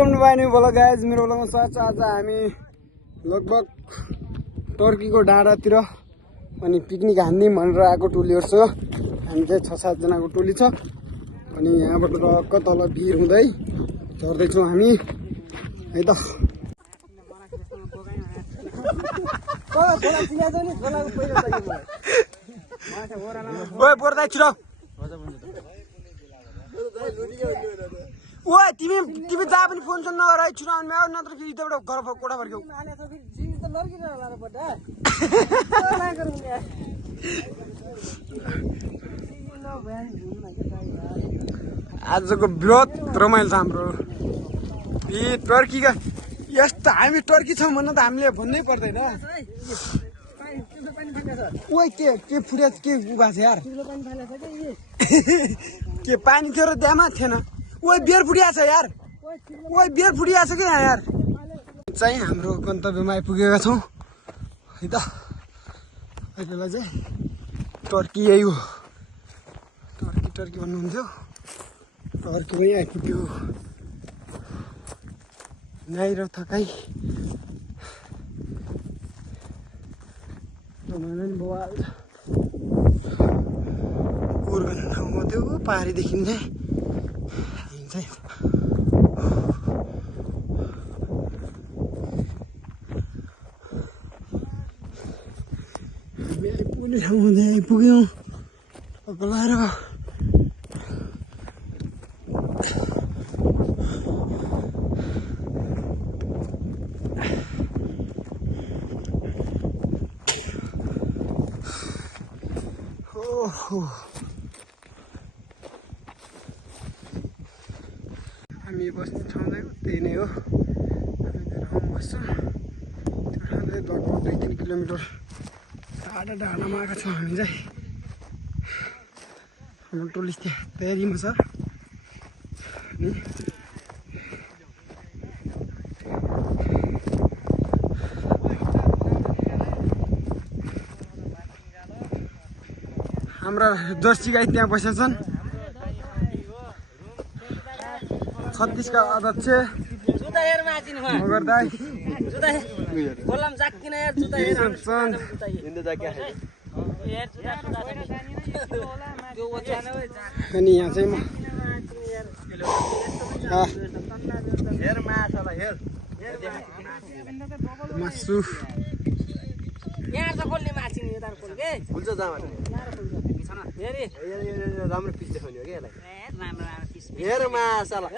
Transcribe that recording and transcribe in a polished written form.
Welcome to my new blog guys. मेरो ब्लगमा स्वागत छ। आज हामी लगभग टर्कीको डाँडातिर अनि पिकनिक हान्ने भनेर आएको टोलीहरूसँग। हामी चाहिँ 6-7 जनाको टोली छ अनि यहाँबाट टक्क तल भिर हुँदै झर्दैछौँ हामी है त। ओए पर्दा छिटो। ओए तिमी जहाँ पनि फोन सुन्न नगर है, छिटो आउनु आऊ नत्र कि यताबाट घर कोठा फर्क्यौ। आजको बृहत रमाइलो छ हाम्रो यी टर्कीका। यस्तो हामी टर्की छौँ भन्न त हामीले भन्नै पर्दैन। ओए के फुट्या के उभा छ यार। के पानी थियो र ड्यामा थिएन। ओए बियर फुटिया छ यार। ओए बियर फुटिया छ कि यहाँ यार। चाहिँ हाम्रो गन्तव्यमा आइपुगेका छौँ है त। अहिलेलाई चाहिँ टर्की यही हो। टर्की भन्नुहुन्थ्यो, टर्कीमै आइपुग्यो। न्याय र थकाइ बवाल कुर गर्ने ठाउँमा त्यो पाहाडीदेखि चाहिँ हामी चाहिँ हामी आइपुग्ने ठाउँमा चाहिँ आइपुग्यौँ अग्लाएर। हामी बस्ने ठाउँ चाहिँ त्यही नै हो। हामी ठाउँमा बस्छौँ। त्यो ठाउँ चाहिँ लगभग 2-3 किलोमिटर डाँडामा आएका छौँ हामी चाहिँ। हाम्रो टोली तयारीमा छ अनि हाम्रा जर्सी गाई त्यहाँ बसेका छन्। 36 का अध्यक्ष मगर दाई अनि यहाँ चाहिँ मासु राम्रो पिस देखाउने हो कि यसलाई। हेर मासला